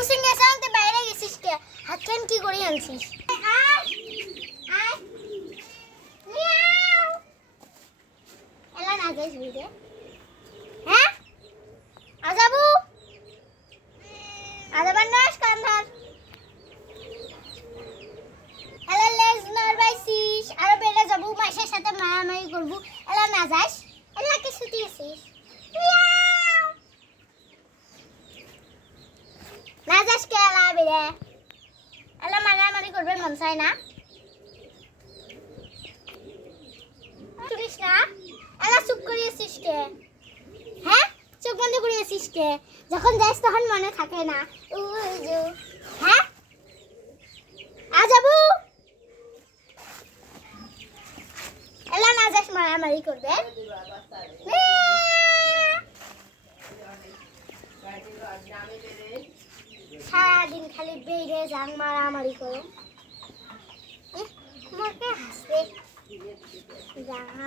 কুসিঙ্গা সাংতে বাইরে গেছিস কে হাত কেন কি করে আনছিস আয় আয় মিয়াও এলা না যাইস বুঝে হ্যাঁ আজাবু আজাবার নাশ কান ধর এলা লেজ নরবাইছিস আর বেড়ে যাবো মাসের সাথে মারামারি করবো এলা না যাস এলা কি শুতিয়েছিস মিয়াও না যাস কে এলা বেড়ে এলা মারামারি করবে মন চায় না শুনিস না এলা চুপ করিয়েছিস কে হ্যাঁ চোখ বন্ধ করিয়েছিস কে যখন যাস তখন মনে থাকে না হ্যাঁ আজাবু এলা না যাস মারামারি করবে সারাদিন খালি বেড়ে যাং মারামারি করো মনে হাসবে জানা